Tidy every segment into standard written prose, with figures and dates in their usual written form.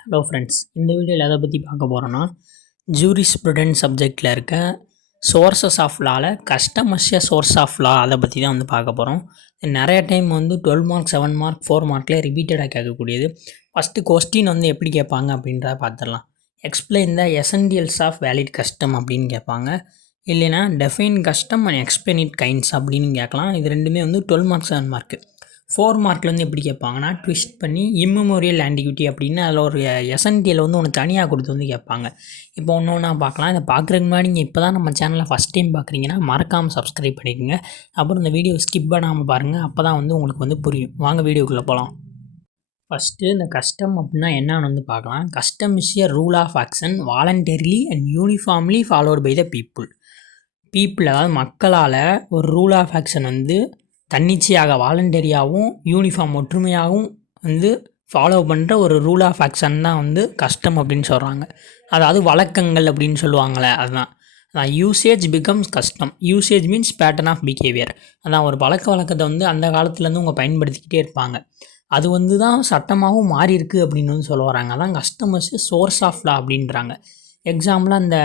Hello friends, இந்த வீடியோவில் எதை பற்றி பார்க்க போகிறோன்னா ஜூரிஸ்ப்ருடென்ஸ் சப்ஜெக்டில் இருக்க சோர்சஸ் ஆஃப் லாவில் கஸ்டமர்ஷிய சோர்ஸ் ஆஃப் லா அதை பற்றி தான் வந்து பார்க்க போகிறோம். நிறைய டைம் வந்து 12 மார்க் 7 மார்க் 4 மார்க்லேயே ரிப்பீட்டடாக கேட்கக்கூடியது. ஃபஸ்ட்டு கொஸ்டின் வந்து எப்படி கேட்பாங்க அப்படின்றத பார்த்துடலாம். Explain the essentials of valid custom அப்படின்னு கேட்பாங்க. இல்லைனா define custom and explain it kinds அப்படின்னு கேட்கலாம். இது ரெண்டுமே வந்து 12 மார்க் 7 மார்க்கு. 4 மார்க்கில் வந்து எப்படி கேட்பாங்கன்னா ட்விஸ்ட் பண்ணி இம்மெமோரியல் ஆன்டிக்விட்டி அப்படின்னு அதில் ஒரு எசென்டியல் வந்து ஒன்று தனியாக கொடுத்து வந்து கேட்பாங்க. இப்போ ஒன்று ஒன்றா பார்க்கலாம். இதை பார்க்குறதுக்கு முன்னாடி நீங்கள் இப்போ தான் நம்ம சேனலை ஃபஸ்ட் டைம் பார்க்குறீங்கன்னா மறக்காமல் சப்ஸ்கிரைப் பண்ணிக்கோங்க. அப்புறம் இந்த வீடியோ ஸ்கிப் பண்ணாமல் பாருங்கள். அப்போ தான் வந்து உங்களுக்கு வந்து புரியும். வாங்க வீடியோக்குள்ளே போகலாம். ஃபஸ்ட்டு இந்த கஸ்டம் அப்படின்னா என்னன்னு வந்து பார்க்கலாம். Custom is a rule of action voluntarily and uniformly followed by the people. அதாவது மக்களால் ஒரு ரூல் ஆஃப் ஆக்ஷன் வந்து தன்னிச்சையாக வாலண்டரியாகவும் யூனிஃபார்ம் ஒற்றுமையாகவும் வந்து ஃபாலோ பண்ணுற ஒரு ரூல் ஆஃப் ஆக்ஷன் தான் வந்து கஸ்டம் அப்படின்னு சொல்கிறாங்க. அதாவது வழக்கங்கள் அப்படின்னு சொல்லுவாங்களே, அதுதான் usage becomes custom. Usage means pattern of behaviour. அதான் ஒரு வழக்கத்தை வந்து அந்த காலத்துலேருந்து அவங்க பயன்படுத்திக்கிட்டே இருப்பாங்க. அது வந்து தான் சட்டமாகவும் மாறி இருக்குது அப்படின்னு வந்து சொல்ல வராங்க. அதான் கஸ்டமர்ஸ் சோர்ஸ் ஆஃப் லா அப்படின்றாங்க. எக்ஸாம்பிளாக அந்த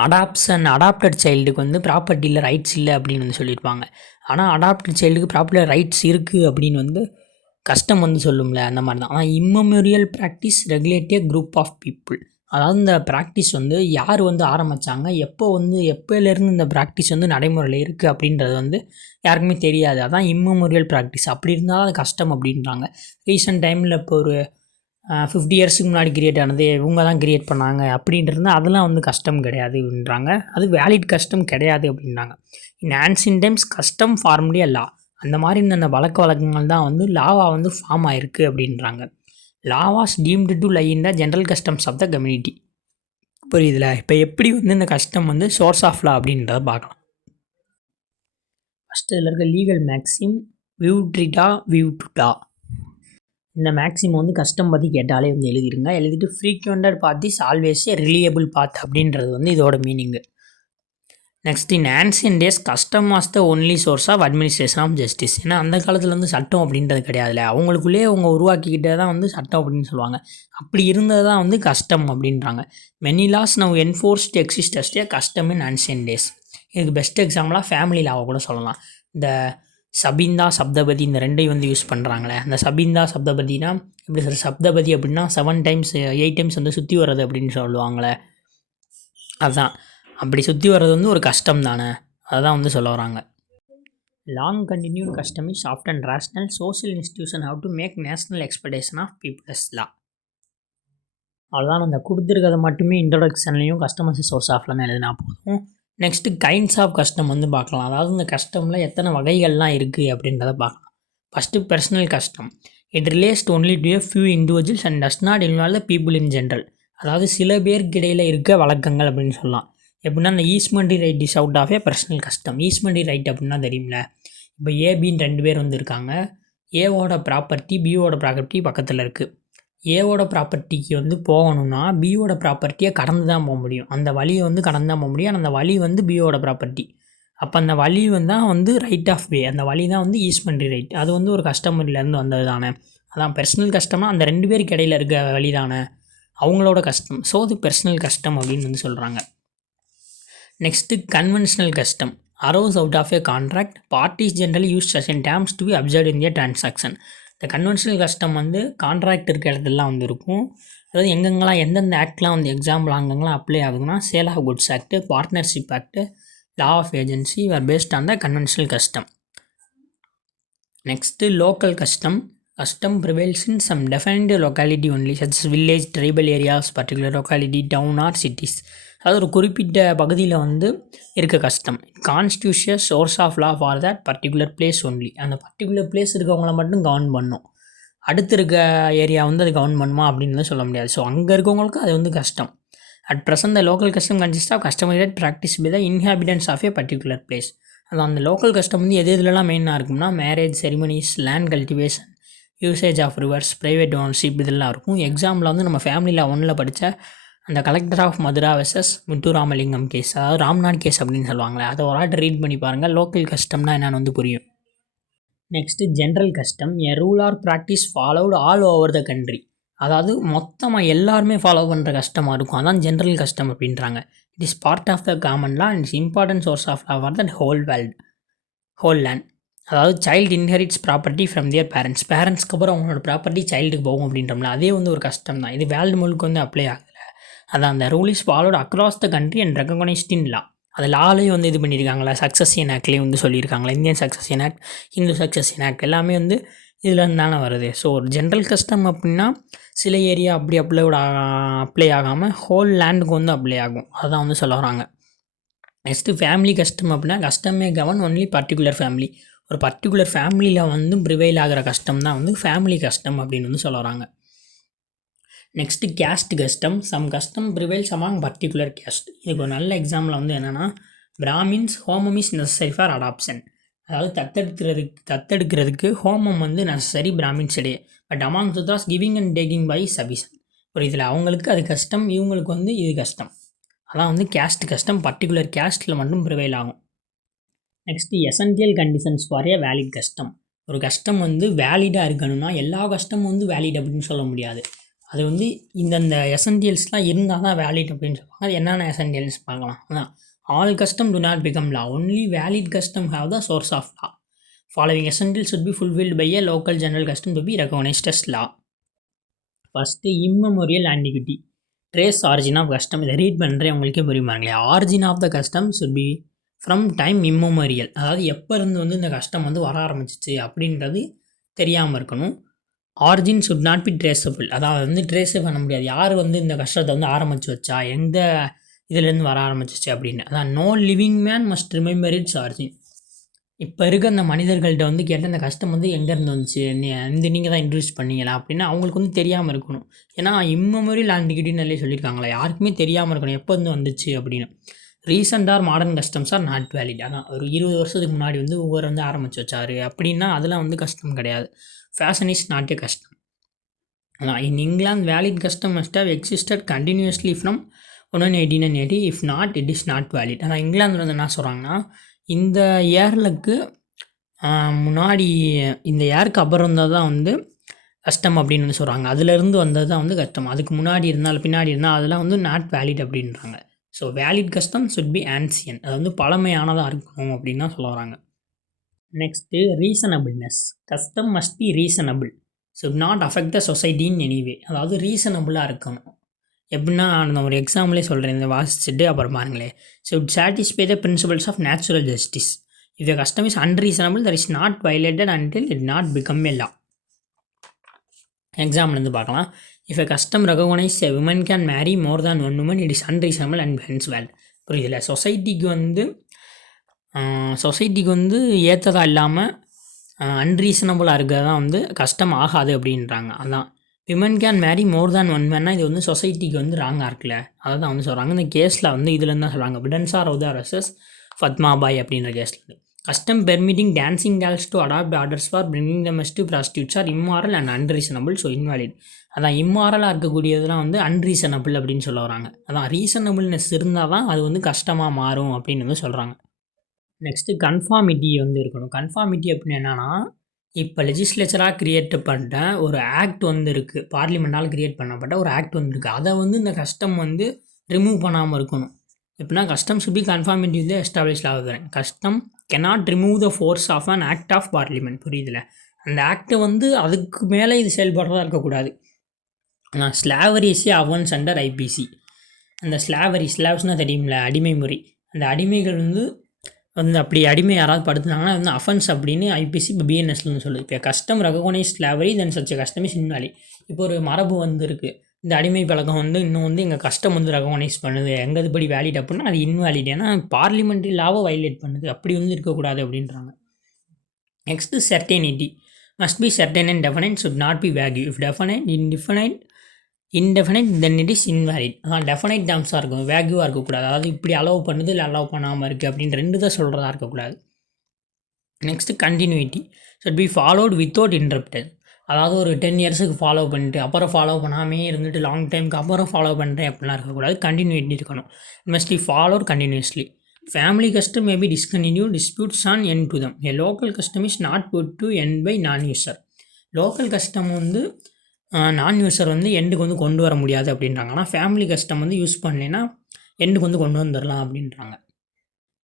அடாப்டட் சைல்டுக்கு வந்து ப்ராப்பர்ட்டியில் ரைட்ஸ் இல்லை அப்படின்னு வந்து சொல்லியிருப்பாங்க. ஆனால் அடாப்டட் சைல்டுக்கு ப்ராப்பர்ட்டி ரைட்ஸ் இருக்குது அப்படின்னு வந்து கஸ்டம் வந்து சொல்லும்ல, அந்த மாதிரி தான். ஆனால் immemorial practice regulative group of people. அதாவது இந்த ப்ராக்டிஸ் வந்து யார் வந்து ஆரம்பித்தாங்க, எப்போலேருந்து இந்த ப்ராக்டிஸ் வந்து நடைமுறையில் இருக்குது அப்படின்றது வந்து யாருக்குமே தெரியாது. அதான் இம்மெமோரியல் ப்ராக்டிஸ். அப்படி இருந்தாலும் அது கஸ்டம் அப்படின்றாங்க. ரீசெண்ட் டைமில் இப்போ ஒரு 50 இயர்ஸுக்கு முன்னாடி கிரியேட் ஆனது இவங்க தான் கிரியேட் பண்ணாங்க அப்படின்றது அதெல்லாம் வந்து கஸ்டம் கிடையாது அப்படின்றாங்க. அது வேலிட் கஸ்டம் கிடையாது அப்படின்றாங்க. இன் ஆன்சியன்ட் டைம்ஸ் கஸ்டம் ஃபார்ம்லி லா. அந்த மாதிரி இந்த வழக்கங்கள் தான் வந்து லாவாக வந்து ஃபார்ம் ஆகிருக்கு அப்படின்றாங்க. Law was deemed to lie in the general customs of the community. புரியுதுல? இப்போ எப்படி வந்து இந்த கஸ்டம் வந்து சோர்ஸ் ஆஃப் லா அப்படின்றத பார்க்கலாம். ஃபஸ்ட்டு இதில் இருக்க லீகல் மேக்ஸிம் வியூ ட்ரிட்டா வியூ டுட்டா. இந்த மேக்ஸிமம் வந்து கஸ்டம் பற்றி கேட்டாலே வந்து எழுதிட்டு frequented path is always a reliable path அப்படின்றது வந்து இதோட meaning. Next in ancient days custom was the only source of administration of justice. ஏன்னா அந்த காலத்தில் வந்து சட்டம் அப்படின்றது கிடையாதுல்ல, அவங்களுக்குள்ளே அவங்க உருவாக்கிக்கிட்டே தான் வந்து சட்டம் அப்படின்னு சொல்லுவாங்க. அப்படி இருந்தது தான் வந்து கஸ்டம் அப்படின்றாங்க. Many laws now enforced exist as a custom in ancient days. இதுக்கு பெஸ்ட் எக்ஸாம்பிளாக ஃபேமிலி லாவை கூட சொல்லலாம். இந்த சபிந்தா சப்தபதி இந்த ரெண்டையும் வந்து யூஸ் பண்ணுறாங்களே. அந்த சபிந்தா சப்தபதினா எப்படி சார், சப்தபதி அப்படின்னா 7 டைம்ஸ் 8 டைம்ஸ் வந்து சுற்றி வர்றது அப்படின்னு சொல்லுவாங்களே, அதுதான். அப்படி சுற்றி வர்றது வந்து ஒரு கஷ்டம் தானே, அதுதான் வந்து சொல்ல வராங்க. Long continued custom is soft and rational social institution how to make national expectation of people's law. அவ்வளோதான். அந்த கொடுத்துருக்கதை மட்டுமே இன்ட்ரொடக்ஷன்லேயும் கஸ்டமர்ஸ் சோர்ஸ் ஆஃப்லாம் எழுதினா போதும். நெக்ஸ்ட்டு கைண்ட்ஸ் ஆஃப் கஸ்டம் வந்து பார்க்கலாம். அதாவது இந்த கஸ்டமில் எத்தனை வகைகள்லாம் இருக்குது அப்படின்றத பார்க்கலாம். First personal custom. It relates only to a few individuals and does not involve the people in general. அதாவது சில பேருக்கு இடையில் இருக்க வழக்கங்கள் அப்படின்னு சொல்லலாம். எப்படின்னா இந்த easementary right is out of a personal custom. Easementary right அப்படின்னா தெரியும்ல, இப்போ ஏபின்னு 2 பேர் வந்து இருக்காங்க. ஏவோட ப்ராப்பர்ட்டி பியோட ப்ராப்பர்ட்டி பக்கத்தில் இருக்குது. ஏவோட ப்ராப்பர்ட்டிக்கு வந்து போகணுன்னா பியோட ப்ராப்பர்ட்டியை கடந்து தான் போக முடியும். அந்த வழியை வந்து கடந்து தான் போக முடியும். அந்த வழி வந்து பியோட ப்ராப்பர்ட்டி. அப்போ அந்த வழி வந்து ரைட் ஆஃப் வே. அந்த வழி தான் வந்து ஈஸ்மெண்ட்ரி ரைட். அது வந்து ஒரு கஸ்டமர்லேருந்து வந்தது தானே. அதான் பர்சனல் கஸ்டம்னா அந்த 2 பேருக்கு இடையில் இருக்க வழி தானே அவங்களோட கஸ்டம். ஸோ அது பர்சனல் கஸ்டம் அப்படின்னு வந்து சொல்கிறாங்க. Next conventional custom arose out of a contract. Parties generally use certain terms to be observed in a transaction. இந்த கன்வென்ஷனல் கஸ்டம் வந்து கான்ட்ராக்ட் இருக்க இடத்துலலாம் வந்து இருக்கும். அதாவது எங்கெங்கெல்லாம் எந்தெந்த ஆக்ட்லாம் வந்து எக்ஸாம்பிள் அங்கெங்கெல்லாம் அப்ளை ஆகுதுன்னா sale of goods act, partnership act, law of agency are based on the conventional custom. Next local custom. Custom prevails in some defined locality only such village, tribal areas, particular locality, town or cities. அதாவது ஒரு குறிப்பிட்ட பகுதியில் வந்து இருக்க custom. Constitutes source of law for that particular place only. அந்த particular place இருக்கவங்கள மட்டும் govern பண்ணும். அடுத்து இருக்க ஏரியா வந்து அது கவர்ன் பண்ணுமா அப்படின்னு சொல்ல முடியாது. ஸோ அங்கே இருக்கவங்களுக்கு அது வந்து கஷ்டம். At present the local custom consist of customary practice by the inhabitants of a particular place. அது அந்த லோக்கல் கஸ்டம் வந்து எதுலாம் மெயினாக இருக்கும்னா marriage ceremonies, land cultivation, usage of rivers, private ownership இதெல்லாம் இருக்கும். எக்ஸாம்பிள் வந்து நம்ம ஃபேமிலியில் 1ல் படித்த அந்த collector of Madura versus Muthuramalingam case, அதாவது ராம்நாத் கேஸ் அப்படின்னு சொல்லுவாங்களே, அதை ஒரு ஆட்டு ரீட் பண்ணி பாருங்கள். லோக்கல் கஸ்டம்னா என்னென்னு வந்து புரியும். Next general custom. A rule or practice followed all over the country. அதாவது மொத்தமாக எல்லாருமே ஃபாலோ பண்ணுற கஸ்டமாக இருக்கும். அதான் ஜென்ரல் கஸ்டம் அப்படின்றாங்க. It is part of the common law and it's important source of law for the whole land. அதாவது child inherits property from their parents. பேரண்ட்ஸ்க்கு அப்புறம் அவங்களோட ப்ராப்பர்ட்டி சைல்டுக்கு போகும் அப்படின்றோம்ல, அதே வந்து ஒரு கஷ்டம் தான். இது வேர்ல்டு முழுக்க வந்து அப்ளை ஆகலை. அதான் அந்த rule is followed across the country and recognised in law. அது லாலேயும் வந்து இது பண்ணியிருக்காங்களா, சக்சஷன் ஆக்ட்லேயும் வந்து சொல்லியிருக்காங்களா. Indian Succession Act, Hindu Succession Act எல்லாமே வந்து இதில் இருந்து தானே வருது. ஸோ ஒரு ஜென்ரல் கஸ்டம் அப்படின்னா சில ஏரியா அப்படி அப்ளை ஆகாமல் ஹோல் லேண்டுக்கு வந்து அப்ளை ஆகும். அதுதான் வந்து சொல்ல வராங்க. நெக்ஸ்ட்டு ஃபேமிலி கஸ்டம் அப்படின்னா கஸ்டமே கவர்ன் ஒன்லி பர்டிகுலர் ஃபேமிலி. ஒரு பர்டிகுலர் ஃபேமிலியில் வந்து ப்ரிவைல் ஆகிற கஸ்டம் தான் வந்து ஃபேமிலி கஸ்டம் அப்படின்னு வந்து சொல்ல வராங்க. Next caste custom. Some custom prevails among particular caste. இதுக்கு ஒரு நல்ல எக்ஸாம்பிள் வந்து என்னென்னா, பிராமின்ஸ் ஹோமம் இஸ் நெசசரி ஃபார் அடாப்ஷன். அதாவது தத்தெடுக்கிறதுக்கு ஹோமம் வந்து நெசசரி பிராமின்ஸ் இடையே. But among Shudras giving and taking by submission. ஒரு இதில் அவங்களுக்கு அது கஷ்டம், இவங்களுக்கு வந்து இது கஷ்டம். அதான் வந்து கேஸ்ட் கஸ்டம் பர்டிகுலர் கேஸ்ட்டில் மட்டும் ப்ரிவைல் ஆகும். Next essential conditions for A valid custom. ஒரு கஸ்டம் வந்து வேலிடாக இருக்கணும்னா எல்லா கஸ்டமும் வந்து வேலிட் அப்படின்னு சொல்ல முடியாது. அது வந்து இந்தந்த எசென்ஷியல்ஸ்லாம் இருந்தால் தான் வேலிட் அப்படின்னு சொல்லுவாங்க. அது என்னென்ன எசென்ஷியல்ஸ் பார்க்கலாம். அதான் all custom do not become law, only valid custom have the source of law. Following essentials should be fulfilled by a local general custom to be recognized as law. First immemorial antiquity. Trace origin of custom. இதை read பண்ணுறேன் உங்களுக்கே புரியுமாங்களே. Origin of the custom should be from time immemorial. அதாவது எப்போ இருந்து வந்து இந்த custom வந்து வர ஆரம்பிச்சிச்சு அப்படின்றது தெரியாமல் இருக்கணும். Origin should not be traceable. அதாவது வந்து ட்ரேஸே பண்ண முடியாது. யார் வந்து இந்த கஷ்டத்தை வந்து ஆரம்பித்து வச்சா, எந்த இதுலேருந்து வர ஆரம்பிச்சிச்சு அப்படின்னு. அதான் no living man must remember its origin. இப்போ இருக்க அந்த மனிதர்கள்ட்ட வந்து கேட்டால் இந்த கஷ்டம் வந்து எங்கேருந்து வந்துச்சு, நீங்கள் தான் இன்ட்ரடியூஸ் பண்ணீங்களா அப்படின்னா அவங்களுக்கு வந்து தெரியாமல் இருக்கணும். ஏன்னா இம்மெமோரியல் ஆன்டிக்விட்டின்னு சொல்லியிருக்காங்களா, யாருக்குமே தெரியாமல் இருக்கணும் எப்போ இருந்து வந்துச்சு அப்படின்னு. Recent or modern customs are not valid. ஆனால் ஒரு 20 வருஷத்துக்கு முன்னாடி வந்து ஒவ்வொரு வந்து ஆரம்பித்து வச்சாரு அப்படின்னா அதெல்லாம் வந்து கஷ்டம் கிடையாது. Fashion is not a custom. ஆனால் in England valid custom must have existed continuously from 1880. If not it is not valid. ஆனால் இங்கிலாந்தில் வந்து என்ன சொல்கிறாங்கன்னா, இந்த ஏர்லுக்கு முன்னாடி இந்த ஏருக்கு அப்புறம் இருந்தால் தான் வந்து கஸ்டம் அப்படின்னு வந்து சொல்கிறாங்க. அதுலேருந்து வந்தது தான் வந்து கஸ்டம். அதுக்கு முன்னாடி இருந்தால் பின்னாடி இருந்தால் அதெல்லாம் வந்து நாட் வேலிட் அப்படின்றாங்க. So valid custom should be ancient. அது வந்து பழமையானதாக இருக்கணும் அப்படின்னு தான் சொல்ல வராங்க. Next reasonableness. Custom must be reasonable, should not affect the society in any way. அதாவது ரீசனபிளாக இருக்கணும். எப்படின்னா நான் ஒரு எக்ஸாம்பிளே சொல்கிறேன், இந்த வாசிச்சுட்டு அப்புறம் பாருங்களேன். Should satisfy the principles of natural justice. If the custom is unreasonable that is not violated until it not become a law. Example வந்து பார்க்கலாம். If a custom recognise a women can marry more than one woman it is unreasonable and hence void. புரியுதில்ல. சொசைட்டிக்கு வந்து ஏற்றதாக இல்லாமல் அன்ரீசனபுளாக இருக்கிறது தான் வந்து கஸ்டம் ஆகாது அப்படின்றாங்க. அதான் women can marry more than one மேன்னா இது வந்து சொசைட்டிக்கு வந்து ராங்காக இருக்குல்ல, அதை தான் வந்து சொல்கிறாங்க. இந்த கேஸில் வந்து இதுலேருந்து தான் சொல்கிறாங்க. பிடன்ஸா ரவுதா வர்சஸ் ஃபத்மாபாய் அப்படின்ற கேஸில் custom permitting dancing girls to adopt orders for bringing them to prostitutes are immoral and unreasonable, so invalid. அதான் இம்மாரலாக இருக்கக்கூடியதுலாம் வந்து அன்ரீசனபிள் அப்படின்னு சொல்ல வராங்க. அதான் ரீசனபிள்னஸ் இருந்தால் தான் அது வந்து கஷ்டமாக மாறும் அப்படின்னு வந்து சொல்கிறாங்க. நெக்ஸ்ட்டு கன்ஃபார்மிட்டி வந்து இருக்கணும். கன்ஃபார்மிட்டி அப்படின்னு என்னென்னா, இப்போ லெஜிஸ்லேச்சராக க்ரியேட் பண்ண ஒரு ஆக்ட் வந்து இருக்குது, பார்லிமெண்ட்டால் க்ரியேட் பண்ணப்பட்ட ஒரு ஆக்ட் வந்து இருக்குது. அதை வந்து இந்த கஸ்டம் வந்து ரிமூவ் பண்ணாமல் இருக்கணும். எப்படின்னா கஸ்டம் ஷுட் பி கன்ஃபார்மிட்டி வந்து எஸ்டாப்ளிஷ்ட் ஆகுதுறேன். Custom cannot remove the force of an act of parliament. புரியுதுல. அந்த ஆக்டை வந்து அதுக்கு மேலே இது செயல்படுறதா இருக்கக்கூடாது. ஸ்லாவரி இஸ் அவன்ஸ் அண்டர் ஐபிசி. அந்த ஸ்லாவ்ஸ்னால் தெரியுமில்ல, அடிமை முறை. அந்த அடிமைகள் வந்து அப்படி அடிமை யாராவது படுத்துனாங்கன்னா வந்து அஃபென்ஸ் அப்படின்னு ஐபிசி இப்போ பிஎன்எஸ்லன்னு சொல்லுது. இப்போ custom recognise slavery then such custom is invalid. இப்போ ஒரு மரபு வந்து இருக்குது, இந்த அடிமை பழக்கம் வந்து இன்னும் வந்து எங்கள் கஸ்டம் வந்து ரெகக்னைஸ் பண்ணுது, எங்கள் இதுபடி வேலிட் அப்படின்னா அது இன்வாலிட். ஏன்னா பார்லிமெண்ட்ரி லாவை வயலேட் பண்ணுது, அப்படி வந்து இருக்கக்கூடாது அப்படின்றாங்க. Next certainty. Must be certain and definite, should not be vague. If definite indefinite then it is invalid. அதான் டெஃபனைட் டேர்ம்ஸாக இருக்கும், வேக்யூவாக இருக்கக்கூடாது. அதாவது இப்படி அலோவ் பண்ணுது இல்லை அலோவ் பண்ணாமல் இருக்குது அப்படின்னு ரெண்டு தான் சொல்கிறதா இருக்கக்கூடாது. Next continuity. Should be followed without interrupted. அதாவது ஒரு 10 இயர்ஸுக்கு ஃபாலோ பண்ணிட்டு அப்புறம் ஃபாலோ பண்ணாமே இருந்துட்டு லாங் டைமுக்கு அப்புறம் ஃபாலோ பண்ணுறேன் அப்படிலாம் இருக்கக்கூடாது. கண்டினியூட்டி இருக்கணும். It must be followed continuously. Family custom may be discontinue, disputes on end to them. A local custom is not put to end by non user. Local custom வந்து non user வந்து எண்டுக்கு வந்து கொண்டு வர முடியாது அப்படின்றாங்க. ஆனால் ஃபேமிலி கஸ்டம் வந்து யூஸ் பண்ணலைன்னா எண்டுக்கு வந்து கொண்டு வந்துடலாம் அப்படின்றாங்க.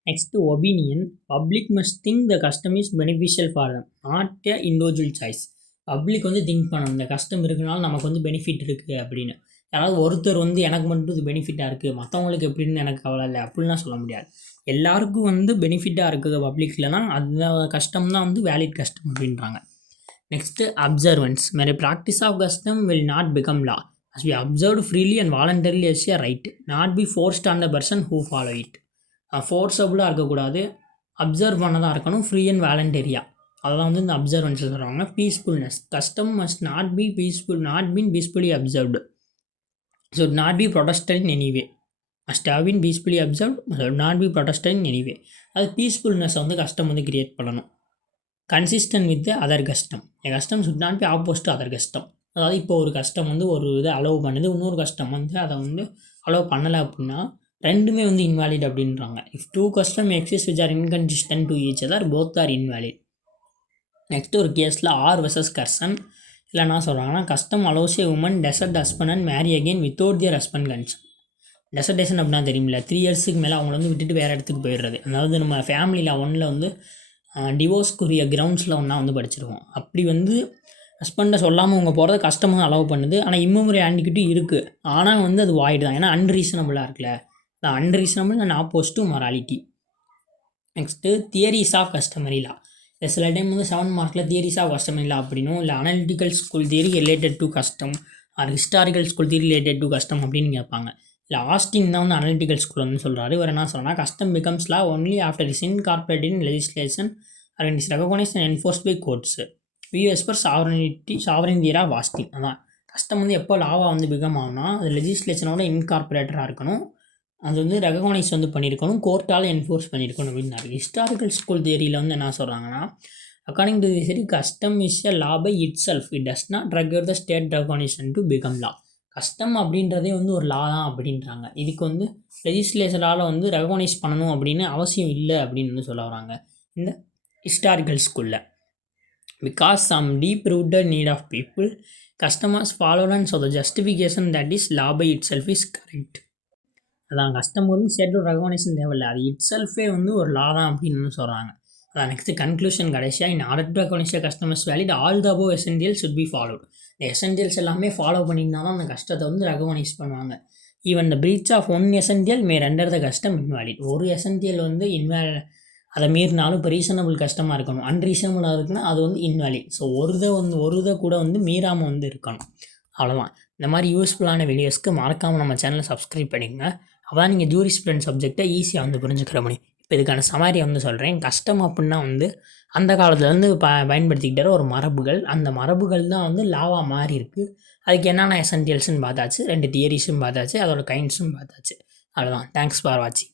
Next opinion. Public must think the custom is beneficial for them, not a individual choice. Public வந்து திங்க் பண்ணணும், இந்த கஸ்டம் இருக்கனால நமக்கு வந்து பெனிஃபிட் இருக்குது அப்படின்னு. யாராவது ஒருத்தர் வந்து எனக்கு மட்டும் இது பெனிஃபிட்டாக இருக்குது, மற்றவங்களுக்கு எப்படின்னு எனக்கு கவலை இல்லை அப்படின்லாம் சொல்ல முடியாது. எல்லாருக்கும் வந்து பெனிஃபிட்டாக இருக்குது பப்ளிக்லனா அந்த கஸ்டம் தான் வந்து வேலிட் கஸ்டம் அப்படின்றாங்க. Next observance. Mere practice of custom will not become law as we observed freely and voluntarily as a right, not be forced on the person who follow it. ஃபோர்ஸபுளாக இருக்கக்கூடாது, observe பண்ணதாக இருக்கணும், free and வாலண்டரியாக. அதெல்லாம் வந்து இந்த observance சொல்கிறாங்க. Peacefulness. Custom must not be peaceful, not been peacefully observed, should not be protested in any way. Must have been peacefully observed, should not be protested in any way. அது பீஸ்ஃபுல்னஸை வந்து custom வந்து create பண்ணணும். Consistent with other custom. N custom should not B opposite other custom. அதாவது இப்போ ஒரு custom வந்து ஒரு இதை அலோவ் பண்ணுது, இன்னொரு கஸ்டம் வந்து அதை வந்து அலோவ் பண்ணலை அப்படின்னா ரெண்டுமே வந்து இன்வாலிட் அப்படின்றாங்க. If two custom exist which are inconsistent to each other, both are invalid. Next ஒரு கேஸில் ஆர் வெர்சஸ் கர்சன். இல்லை என்ன சொல்கிறாங்கன்னா, custom allows a woman desert husband and marry again without their husband concern. Desertion அப்படின்னா தெரியுமில்ல, 3 இயர்ஸுக்கு மேலே அவங்கள வந்து விட்டுட்டு வேறு இடத்துக்கு போயிடுறது. அதாவது நம்ம ஃபேமிலியில் ஒன்றில் வந்து டிவோர்ஸ்க்குரிய கிரவுண்ட்ஸில் ஒன்றா வந்து படிச்சிருவோம். அப்படி வந்து ஹஸ்பண்டை சொல்லாமல் அவங்க போகிறத கஸ்டமாக அலோவ் பண்ணுது. ஆனால் இம்மோரி ஆண்டிக்கிட்டு இருக்குது, ஆனால் வந்து அது வாய்டு தான், ஏன்னா அன்ரீசனபிளாக இருக்குல்ல. Unreasonable and opposite to morality. Next theories of customary law. சில டைம் வந்து 7 மார்க்கில் தியரிஸ் ஆஃப் கஸ்டமரி லா அப்படின்னும், இல்லை analytical school theory related to custom or historical school theory related to custom அப்படின்னு கேட்பாங்க. இல்லை ஆஸ்டின் தான் வந்து அனலிட்டிக்கல் ஸ்கூல் வந்து சொல்கிறாரு. இவர் என்ன சொல்கிறார், custom becomes law only after is incorporated in legislation or is recognised and enforced by courts. As per sovereign theory of Austin. அதான் கஸ்டம் வந்து எப்போ லாவாக வந்து பிகம் ஆகும்னா, அது லெஜிஸ்லேஷனோட இன்கார்பரேட்டராக இருக்கணும், அது வந்து ரெகக்னைஸ் வந்து பண்ணியிருக்கணும், கோர்ட்டால் என்ஃபோர்ஸ் பண்ணியிருக்கணும் அப்படின்னாரு. ஹிஸ்டாரிக்கல் ஸ்கூல் தியரியில் வந்து என்ன சொல்கிறாங்கன்னா, according to this theory custom is a law by itself, it does not require the state recognition to become law. Custom அப்படின்றதே வந்து ஒரு லா தான் அப்படின்றாங்க. இதுக்கு வந்து லெஜிஸ்லேச்சரால் வந்து ரெகக்னைஸ் பண்ணணும் அப்படின்னு அவசியம் இல்லை அப்படின்னு வந்து சொல்ல வராங்க இந்த ஹிஸ்டாரிக்கல் ஸ்கூலில். Because some deep rooted need of people customers followers of the justification that is law by itself is correct. அதான் கஸ்டம் வந்து ஸ்டேட் ரெகக்னைசேஷன் தேவையில்லை, அது இட் செல்ஃபே வந்து ஒரு லா தான் அப்படின்னு சொல்கிறாங்க. அதான் நெக்ஸ்ட் கன்க்ளூஷன் கடைசியாக, in order to recognise customers valid all the above essentials should be followed. இந்த எசென்ஷியல்ஸ் எல்லாமே ஃபாலோ பண்ணிங்கன்னா தான் அந்த கஷ்டத்தை வந்து ரெகக்னைஸ் பண்ணுவாங்க. Even the breach of one essential may render the custom invalid. ஒரு எசென்ஷியல் வந்து அதை மீறினாலும் இப்போ ரீசனபிள் கஷ்டமாக இருக்கணும், அன்ரீசனபிளாக இருக்குன்னா அது வந்து இன்வாலிட். ஸோ ஒரு இதை கூட வந்து மீறாமல் வந்து இருக்கணும். அவ்வளோதான். இந்த மாதிரி யூஸ்ஃபுல்லான வீடியோஸ்க்கு மறக்காமல் நம்ம சேனலை சப்ஸ்கிரைப் பண்ணிக்கங்க. அப்போ நீங்கள் ஜூரிஸ்ப்ருடென்ஸ் சப்ஜெக்டை ஈஸியாக வந்து புரிஞ்சுக்கிற முடியும். இப்போ இதுக்கான சமாரியை வந்து சொல்கிறேன். கஸ்டம் அப்படின்னா வந்து அந்த காலத்துலேருந்து பயன்படுத்திக்கிட்ட ஒரு மரபுகள், அந்த மரபுகள் தான் வந்து லாவாக மாறி இருக்குது. அதுக்கு என்னென்ன எசென்ஷியல்ஸ்னு பார்த்தாச்சு, 2 தியரிஸும் பார்த்தாச்சு, அதோட கைண்ட்ஸும் பார்த்தாச்சு. அவ்வளோதான். தேங்க்ஸ் ஃபார் வாட்சிங்.